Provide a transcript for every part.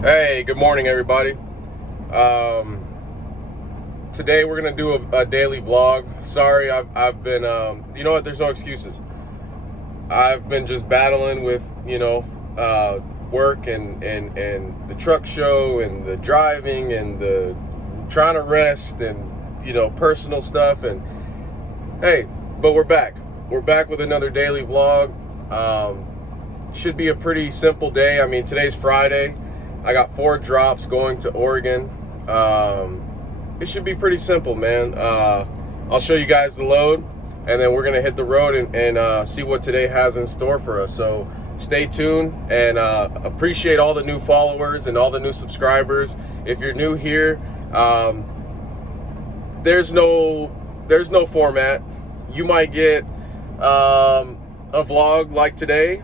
Hey, good morning, everybody. Today we're gonna do a daily vlog. Sorry, I've been you know what? There's no excuses. I've been just battling with work and the truck show and the driving and the trying to rest and personal stuff. And hey, but we're back. We're back with another daily vlog. Should be a pretty simple day. I mean, today's Friday. I got 4 drops going to Oregon. It should be pretty simple, man. I'll show you guys the load, and then we're gonna hit the road and see what today has in store for us. So stay tuned, and appreciate all the new followers and all the new subscribers. If you're new here, there's no format. You might get a vlog like today.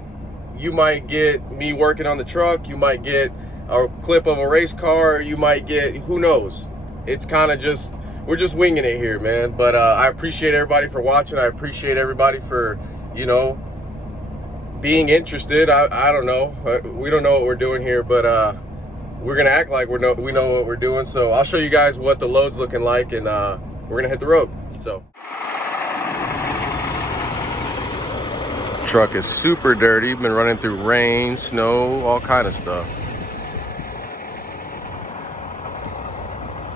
You might get me working on the truck. You might get a clip of a race car. You might get, who knows? It's kind of just, we're just winging it here, man. But I appreciate everybody for watching. I appreciate everybody for, being interested. I don't know. We don't know what we're doing here, but we're going to act like we know what we're doing. So I'll show you guys what the load's looking like, and we're going to hit the road. So. Truck is super dirty. Been running through rain, snow, all kind of stuff.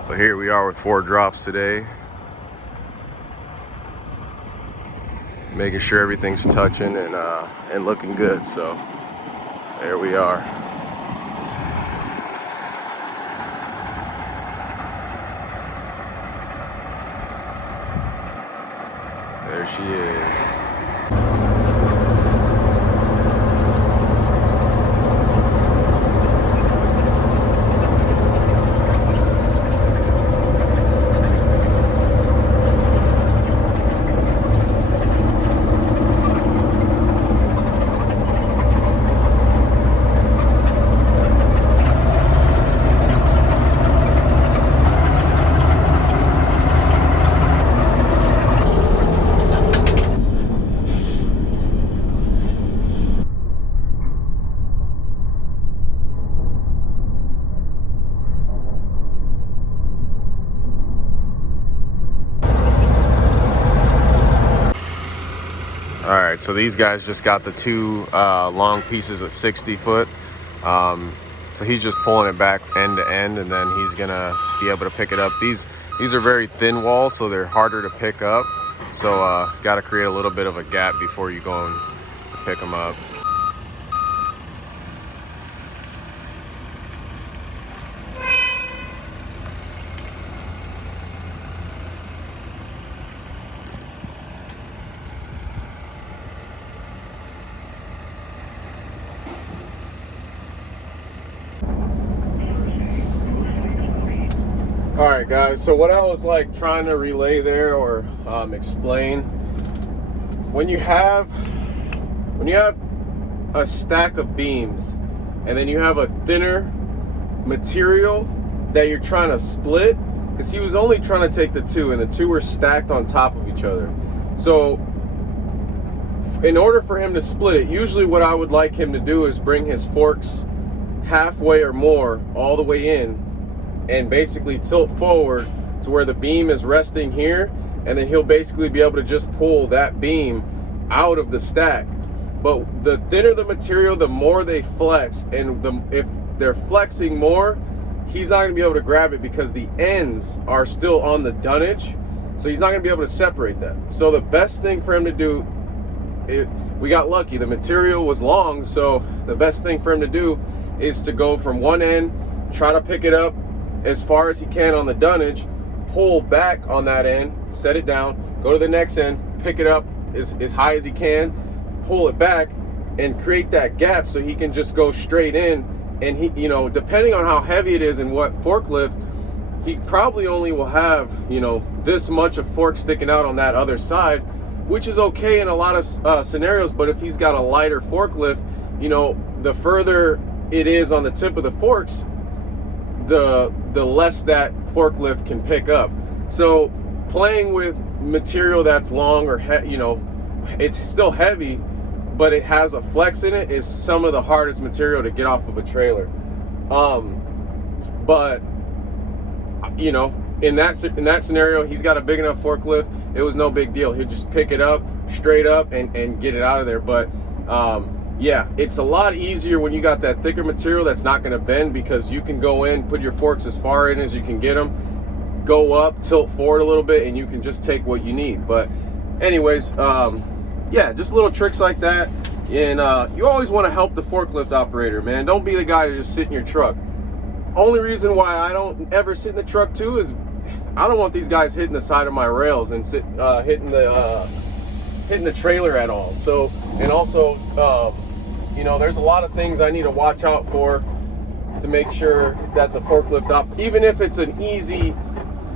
But here we are with 4 drops today. Making sure everything's touching and looking good. So there we are. There she is. All right, so these guys just got the 2 long pieces of 60 foot. So he's just pulling it back end to end, and then he's gonna be able to pick it up. These are very thin walls, so they're harder to pick up. So got to create a little bit of a gap before you go and pick them up. All right, guys, so what I was trying to relay there or explain, when you have a stack of beams and then you have a thinner material that you're trying to split, because he was only trying to take the 2 and the 2 were stacked on top of each other. So in order for him to split it, usually what I would like him to do is bring his forks halfway or more all the way in and basically tilt forward to where the beam is resting here, and then he'll basically be able to just pull that beam out of the stack. But the thinner the material, the more they flex, and if they're flexing more, he's not gonna be able to grab it because the ends are still on the dunnage, so he's not gonna be able to separate that. So the best thing for him to do, we got lucky, the material was long, so the best thing for him to do is to go from one end, try to pick it up as far as he can on the dunnage, pull back on that end, set it down, go to the next end, pick it up as high as he can, pull it back, and create that gap so he can just go straight in. And he, depending on how heavy it is and what forklift, he probably only will have, this much of fork sticking out on that other side, which is okay in a lot of scenarios. But if he's got a lighter forklift, the further it is on the tip of the forks, the less that forklift can pick up. So playing with material that's long or it's still heavy, but it has a flex in it, is some of the hardest material to get off of a trailer. But you know, in that scenario, he's got a big enough forklift. It was no big deal. He'd just pick it up straight up and get it out of there. But yeah, it's a lot easier when you got that thicker material that's not going to bend, because you can go in, put your forks as far in as you can get them, go up, tilt forward a little bit, and you can just take what you need. But anyways, yeah, just little tricks like that. And you always want to help the forklift operator, man. Don't be the guy to just sit in your truck. Only reason why I don't ever sit in the truck too is I don't want these guys hitting the side of my rails and hitting the trailer at all. So, and also, you know, there's a lot of things I need to watch out for to make sure that the forklift even if it's an easy,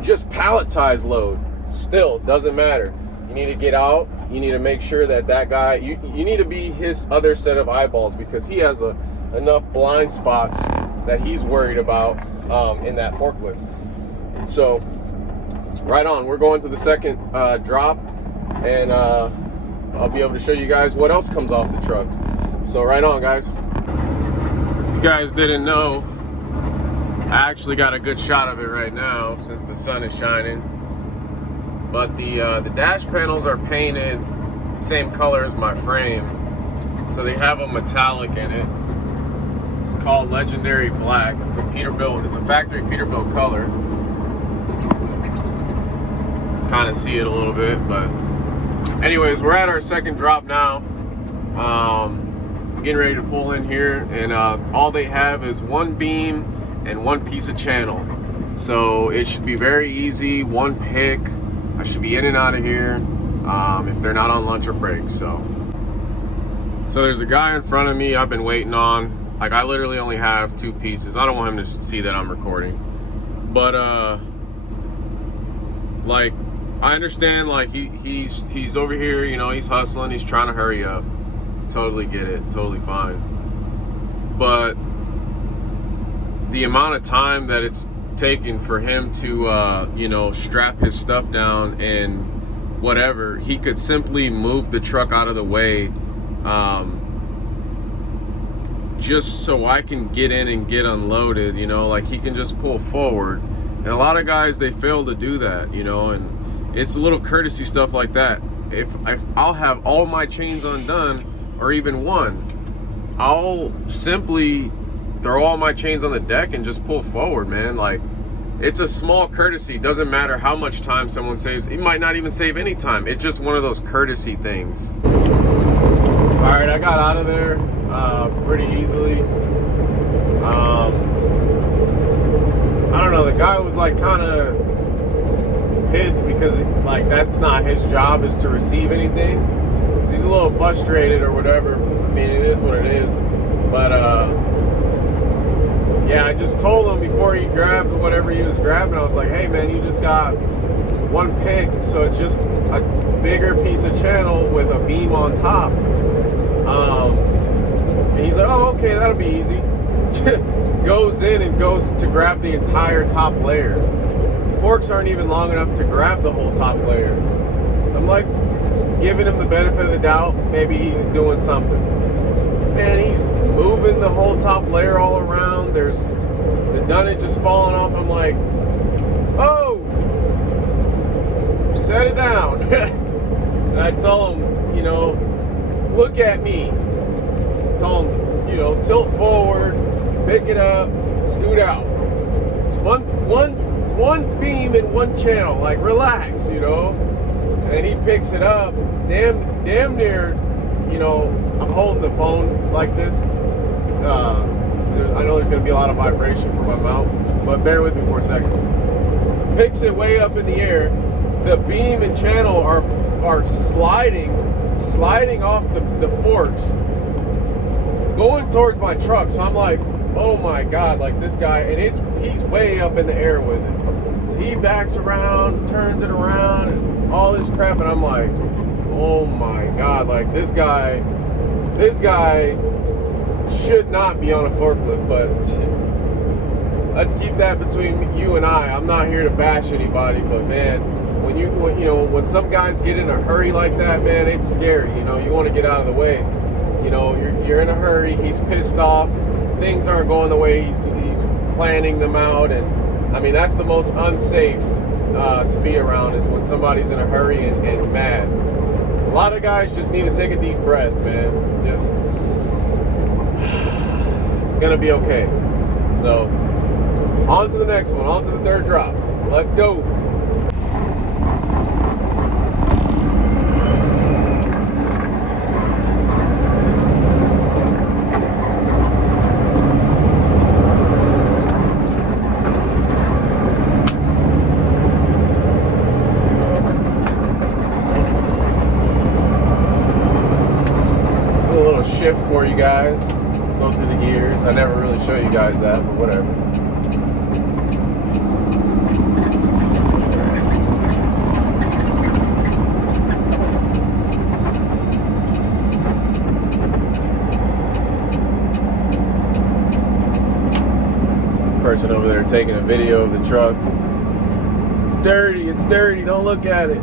just palletized load, still doesn't matter. You need to get out. You need to make sure that guy, you need to be his other set of eyeballs, because he has enough blind spots that he's worried about in that forklift. So, right on. We're going to the second drop, and I'll be able to show you guys what else comes off the truck. So, right on, guys. You guys didn't know, I actually got a good shot of it right now since the sun is shining. But the dash panels are painted same color as my frame, so they have a metallic in it. It's called Legendary Black. It's a Peterbilt. It's a factory Peterbilt color. Kind of see it a little bit, but anyways, we're at our second drop now. Getting ready to pull in here, and all they have is one beam and one piece of channel. So it should be very easy. One pick. I should be in and out of here if they're not on lunch or break. So there's a guy in front of me I've been waiting on. Like, I literally only have two pieces. I don't want him to see that I'm recording. But like, I understand, like, he's over here, you know, he's hustling, he's trying to hurry up. Totally get it, totally fine. But the amount of time that it's taken for him to you know, strap his stuff down and whatever, he could simply move the truck out of the way, just so I can get in and get unloaded. You know, like, he can just pull forward, and a lot of guys, they fail to do that, you know. And it's a little courtesy stuff like that. If I'll have all my chains undone, or even one, I'll simply throw all my chains on the deck and just pull forward, man. Like, it's a small courtesy. Doesn't matter how much time someone saves. It might not even save any time. It's just one of those courtesy things. All right, I got out of there pretty easily. I don't know, the guy was like kind of pissed because, like, that's not his job, is to receive anything. So he's a little frustrated or whatever. I mean, it is what it is. But yeah, I just told him before he grabbed whatever he was grabbing, I was like, hey man, you just got one pick, so it's just a bigger piece of channel with a beam on top. And he's like, oh, okay, that'll be easy. Goes in and goes to grab the entire top layer. Forks aren't even long enough to grab the whole top layer. So I'm like, giving him the benefit of the doubt, maybe he's doing something. Man, he's moving the whole top layer all around. There's the dunnage just falling off. I'm like, oh, set it down. So I tell him, you know, look at me. Tell him, you know, tilt forward, pick it up, scoot out. It's one beam and one channel. Like, relax, you know. And then he picks it up, damn near, you know, I'm holding the phone like this. I know there's going to be a lot of vibration from my mouth, but bear with me for a second. Picks it way up in the air. The beam and channel are sliding off the forks, going towards my truck. So I'm like, oh my God, like this guy, and he's way up in the air with it. So he backs around, turns it around, and all this crap, and I'm like, oh my God, like this guy should not be on a forklift. But let's keep that between you and I. I'm not here to bash anybody, but man, when some guys get in a hurry like that, man, it's scary. You know, you want to get out of the way. You know, you're in a hurry. He's pissed off. Things aren't going the way planning them out. And I mean, that's the most unsafe to be around, is when somebody's in a hurry and mad. A lot of guys just need to take a deep breath, man. Just, it's gonna be okay. So, on to the next one, on to the third drop. Let's go. Shift for you guys, go through the gears. I never really show you guys that, but whatever. Person over there taking a video of the truck. It's dirty, don't look at it.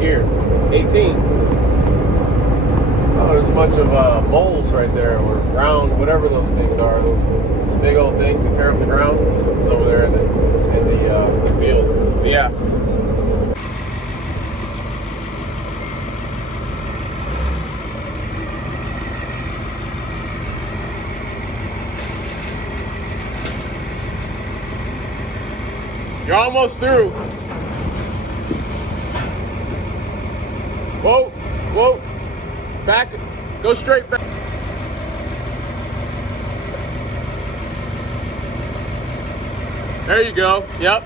Gear 18. Oh, there's a bunch of moles right there, or ground, whatever those things are. Those big old things that tear up the ground. It's over there in the field. But yeah. You're almost through. Whoa, whoa, back, go straight back. There you go, yep.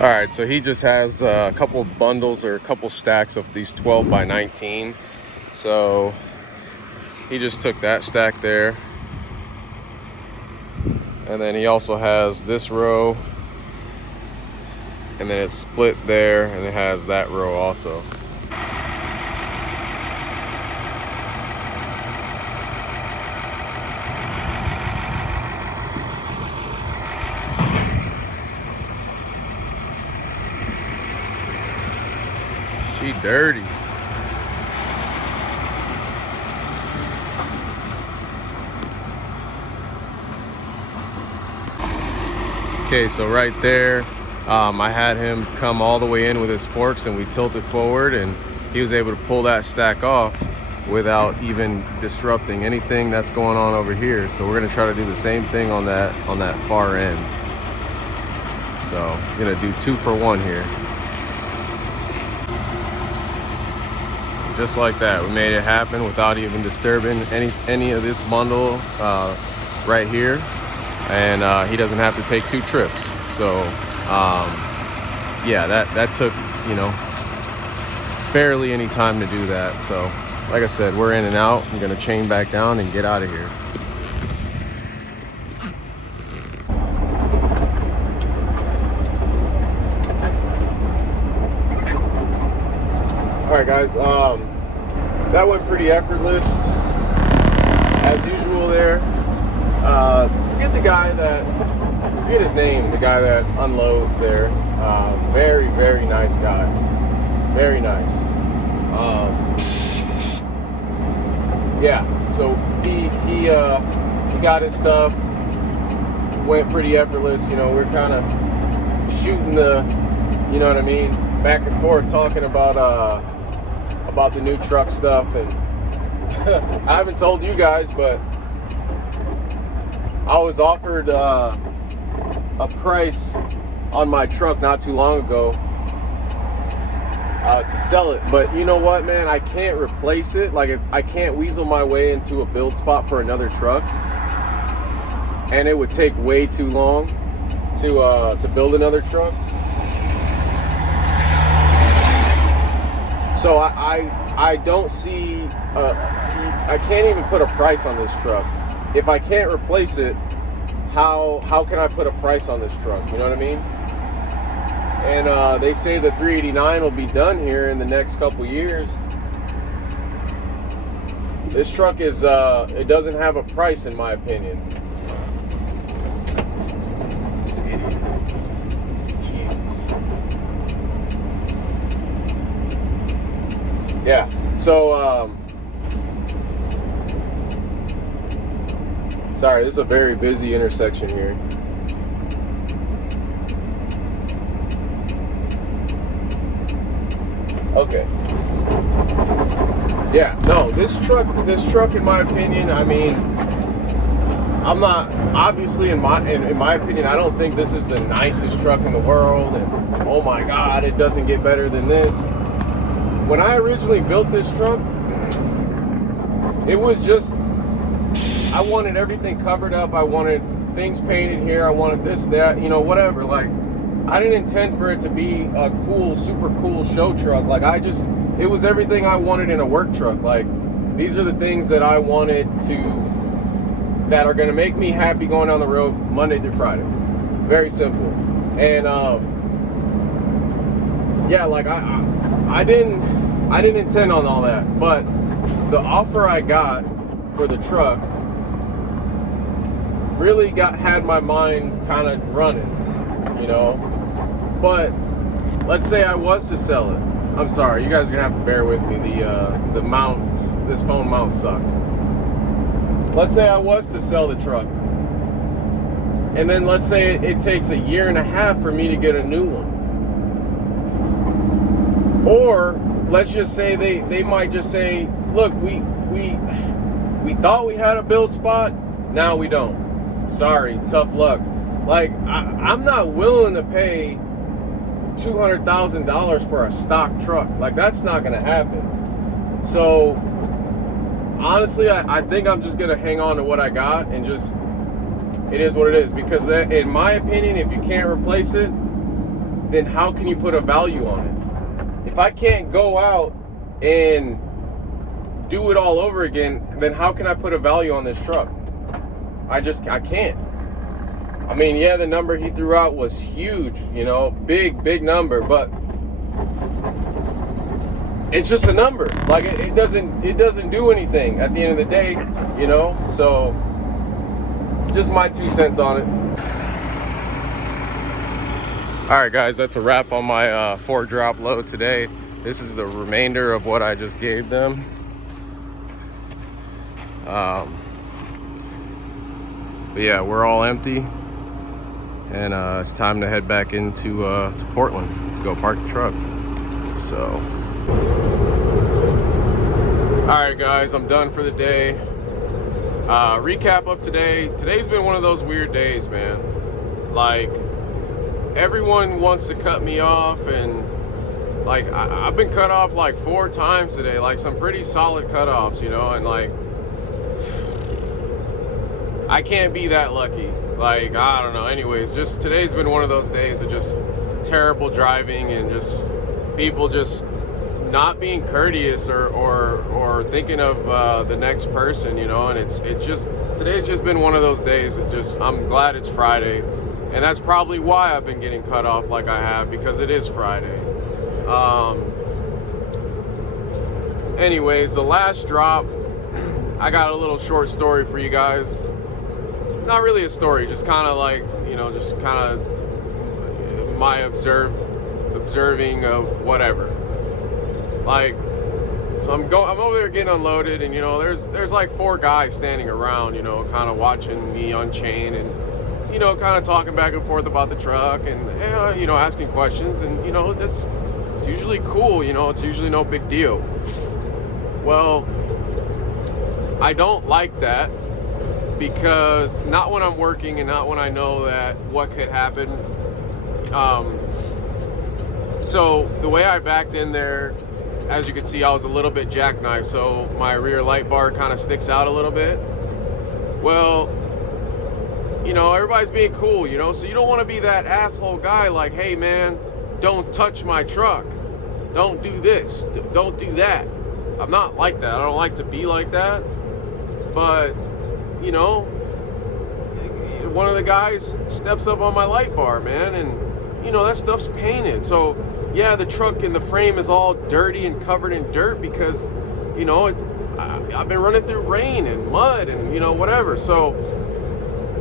All right, so he just has a couple bundles or a couple stacks of these 12 by 19. So he just took that stack there, and then he also has this row, and then it's split there, and it has that row also. She dirty. Okay, so right there, I had him come all the way in with his forks, and we tilted forward, and he was able to pull that stack off without even disrupting anything that's going on over here. So we're gonna try to do the same thing on that far end. So I'm gonna do 2 for 1 here. Just like that, we made it happen without even disturbing any of this bundle right here. And he doesn't have to take 2 trips. So yeah, that took, you know, barely any time to do that. So like I said, we're in and out. I'm gonna chain back down and get out of here. All right, guys, that went pretty effortless as usual there. Forget his name, the guy that unloads there. Very, very nice guy. Very nice. Yeah, so he got his stuff, went pretty effortless. You know, we're kind of shooting the, you know what I mean, back and forth, talking about the new truck stuff. And I haven't told you guys, but I was offered a price on my truck not too long ago. to sell it. But you know what, man? I can't replace it. Like, if I can't weasel my way into a build spot for another truck, and it would take way too long to build another truck. So I don't see, I can't even put a price on this truck. If I can't replace it, how can I put a price on this truck? You know what I mean? And they say the 389 will be done here in the next couple years. This truck is, it doesn't have a price in my opinion. This idiot. Yeah, so, sorry, this is a very busy intersection here. Okay. Yeah, no, this truck, in my opinion, I mean, I'm not, obviously, in my opinion, I don't think this is the nicest truck in the world, and oh my God, it doesn't get better than this. When I originally built this truck, it was just, I wanted everything covered up. I wanted things painted here. I wanted this, that, you know, whatever. Like, I didn't intend for it to be a cool, super cool show truck. Like, it was everything I wanted in a work truck. Like, these are the things that I wanted that are going to make me happy going down the road Monday through Friday. Very simple. And, yeah, like, I didn't intend on all that, but the offer I got for the truck really had my mind kind of running, you know. But let's say I was to sell it. I'm sorry, you guys are gonna have to bear with me. The mount, this phone mount sucks. Let's say I was to sell the truck, and then let's say it takes 1.5 years for me to get a new one. Or let's just say they might just say, look, we thought we had a build spot, now we don't. Sorry, tough luck. Like, I'm not willing to pay $200,000 for a stock truck. Like, that's not gonna happen. So honestly, I think I'm just gonna hang on to what I got and just, it is what it is. Because in my opinion, if you can't replace it, then how can you put a value on it? If I can't go out and do it all over again, then how can I put a value on this truck? I can't. I mean, yeah, the number he threw out was huge, you know, big number, but it's just a number. Like, it doesn't do anything at the end of the day, you know. So just my 2 cents on it. All right, guys, that's a wrap on my 4-drop load today. This is the remainder of what I just gave them. But yeah, we're all empty, and it's time to head back into to Portland, go park the truck. So, all right, guys, I'm done for the day. Recap of today. Today's been one of those weird days, man. Like, everyone wants to cut me off, and like I've been cut off like 4 times today, like some pretty solid cutoffs, you know, and like I can't be that lucky. Like, I don't know. Anyways, just today's been one of those days of just terrible driving and just people just not being courteous or thinking of the next person, you know. And it's just, today's just been one of those days. It's just, I'm glad it's Friday. And that's probably why I've been getting cut off like I have, because it is Friday. Anyways, the last drop, I got a little short story for you guys. Not really a story, just kind of like, you know, just kind of my observing of whatever. Like, so I'm over there getting unloaded, and you know, there's like 4 guys standing around, you know, kind of watching me unchain and, you know, kind of talking back and forth about the truck and, you know, asking questions, and, you know, it's usually cool, you know, it's usually no big deal. Well, I don't like that, because not when I'm working and not when I know that what could happen. So the way I backed in there, as you can see, I was a little bit jackknifed, so my rear light bar kind of sticks out a little bit. Well, you know, everybody's being cool, you know, so you don't want to be that asshole guy like, hey man, don't touch my truck, don't do this, don't do that. I'm not like that. I don't like to be like that. But, you know, one of the guys steps up on my light bar, man, and, you know, that stuff's painted. So, yeah, the truck and the frame is all dirty and covered in dirt because, you know, I've been running through rain and mud and, you know, whatever. So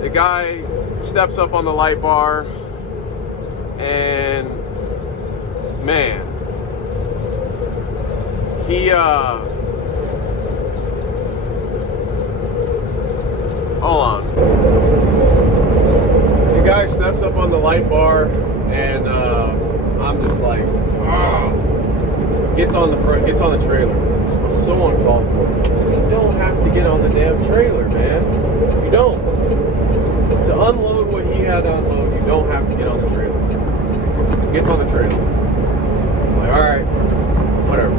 the guy steps up on the light bar and, man, he, hold on. The guy steps up on the light bar and I'm just like, gets on the trailer. It's so uncalled for. You don't have to get on the damn trailer, man. You don't. To unload what he had to unload, you don't have to get on the trailer. Gets on the trailer. I'm like, all right, whatever.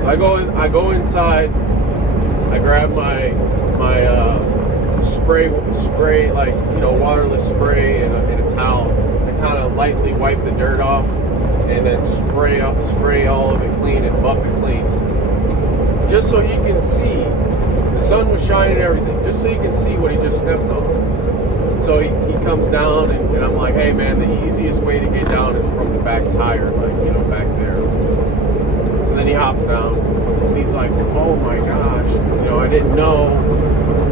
So I go inside. I grab my spray, like, you know, waterless spray and a towel. I kind of lightly wipe the dirt off and then spray all of it clean and buff it clean. Just so he can see. The sun was shining and everything. Just so he can see what he just stepped on. So he comes down and I'm like, hey man, the easiest way to get down is from the back tire, like, you know, back there. So then he hops down and he's like, oh my gosh, you know, I didn't know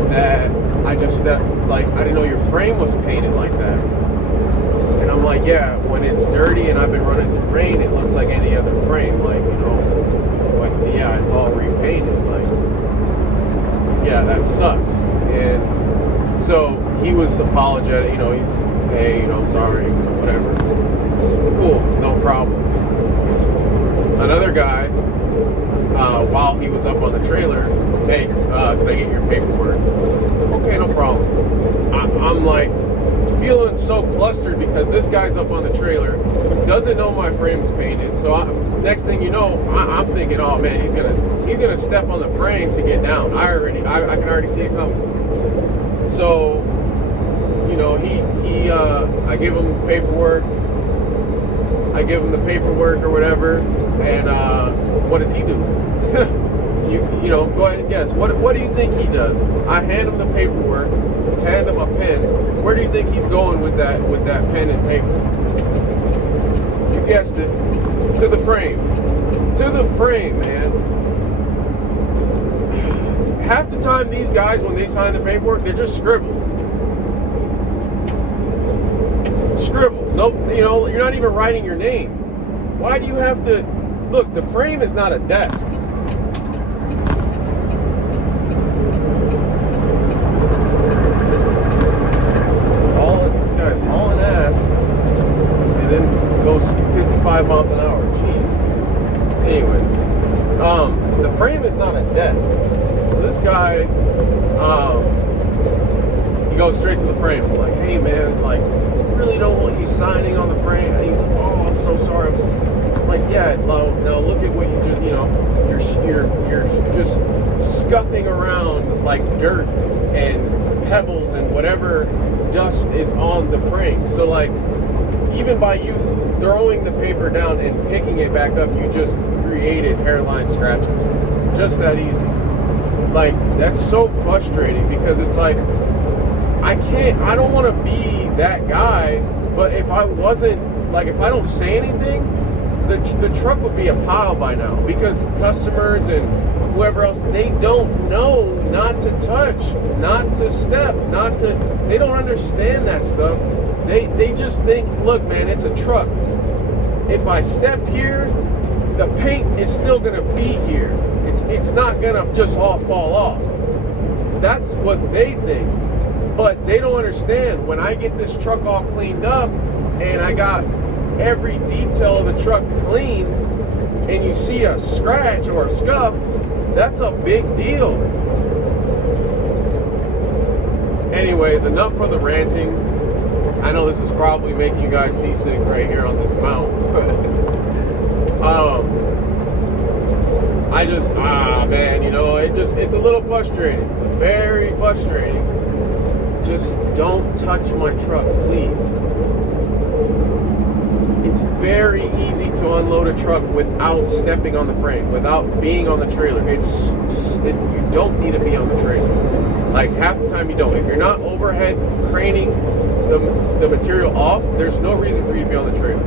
that I just stepped, like, I didn't know your frame was painted like that. And I'm like, yeah, when it's dirty and I've been running through rain, it looks like any other frame, like, you know, like, yeah, it's all repainted, like, yeah, that sucks. And so he was apologetic, you know, he's, hey, you know, I'm sorry, you know, whatever. Cool, no problem. Another guy, while he was up on the trailer, hey, can I get your paperwork? Okay, no problem. I'm like feeling so clustered because this guy's up on the trailer, doesn't know my frame's painted. So next thing you know, I'm thinking, oh man, he's gonna step on the frame to get down. I can already see it coming. So, you know, I give him the paperwork. Or whatever, and what does he do? you know, go ahead and guess. What do you think he does? I hand him the paperwork, hand him a pen. Where do you think he's going with that pen and paper? You guessed it. To the frame. To the frame, man. Half the time these guys, when they sign the paperwork, they're just scribble. Nope, you know, you're not even writing your name. Why do you have to? Look, the frame is not a desk. This guy's hauling ass and then goes 55 miles an hour. Jeez. Anyways, the frame is not a desk. So this guy, he goes straight to the frame. I'm like, hey man, like, really don't want you signing on the frame. And he's like, oh, I'm so sorry. I'm like, yeah, now look at what you just, you know, you're just scuffing around like dirt and pebbles and whatever dust is on the frame. So like, even by you throwing the paper down and picking it back up, you just created hairline scratches. Just that easy. Like, that's so frustrating because it's like, I don't want to be that guy, but if I wasn't, like, if I don't say anything, the truck would be a pile by now because customers and whoever else, they don't know not to touch, not to step, they don't understand that stuff. They just think, look man, it's a truck. If I step here, the paint is still gonna be here. It's not gonna just all fall off. That's what they think. But they don't understand, when I get this truck all cleaned up and I got every detail of the truck clean and you see a scratch or a scuff, that's a big deal. Anyways, enough for the ranting. I know this is probably making you guys seasick right here on this mount, but I just, man, you know, it's a little frustrating. It's very frustrating. Just don't touch my truck, please. It's very easy to unload a truck without stepping on the frame, without being on the trailer. You don't need to be on the trailer. Like, half the time you don't. If you're not overhead craning the material off, there's no reason for you to be on the trailer.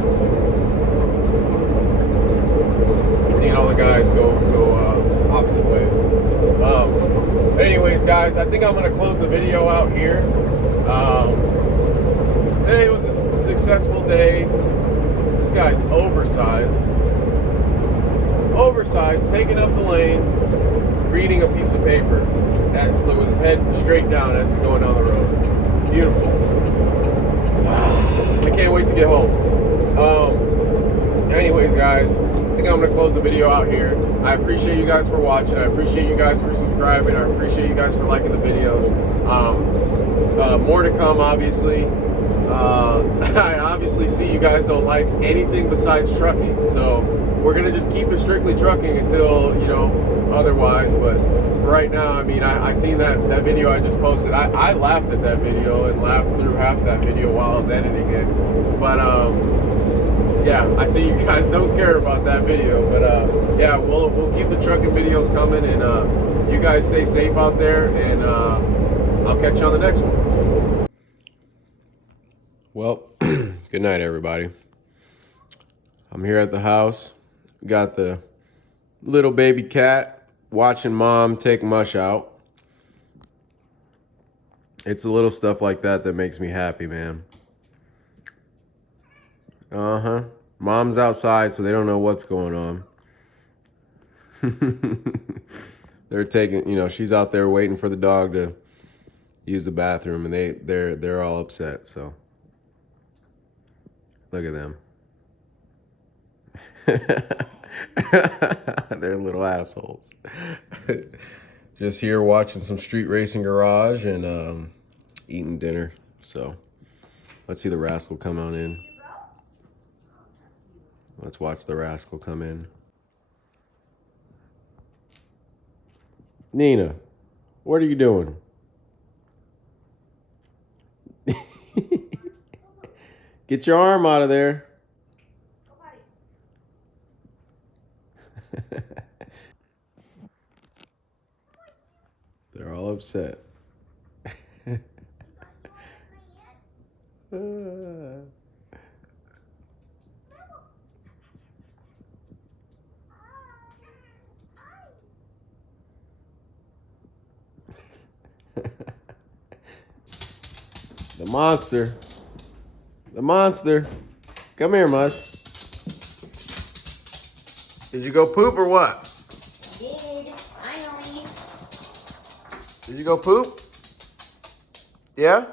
Seeing all the guys go opposite way. Anyways, guys, I think I'm going to close the video out here. Today was a successful day. This guy's oversized, taking up the lane, reading a piece of paper with his head straight down as he's going down the road. Beautiful. I can't wait to get home. Anyways, guys, I think I'm going to close the video out here. I appreciate you guys for watching. I appreciate you guys for subscribing. I appreciate you guys for liking the videos. More to come, obviously. I obviously see you guys don't like anything besides trucking, so we're gonna just keep it strictly trucking until, you know, otherwise. But right now, I mean, I seen that video I just posted. I laughed at that video and laughed through half that video while I was editing it. But yeah, I see you guys don't care about that video. But yeah, we'll keep the trucking videos coming, and you guys stay safe out there, and I'll catch you on the next one. Well, good night, everybody. I'm here at the house. Got the little baby cat watching mom take mush out. It's the little stuff like that that makes me happy, man. Mom's outside, so they don't know what's going on. They're taking, you know, she's out there waiting for the dog to use the bathroom, and they're all upset, so. Look at them. They're little assholes. Just here watching some Street Racing Garage and eating dinner. So let's see the rascal come on in. Let's watch the rascal come in. Nina, what are you doing? Get your arm out of there. They're all upset. The monster. The monster. Come here, Mush. Did you go poop or what? Did. Finally. Did you go poop? Yeah?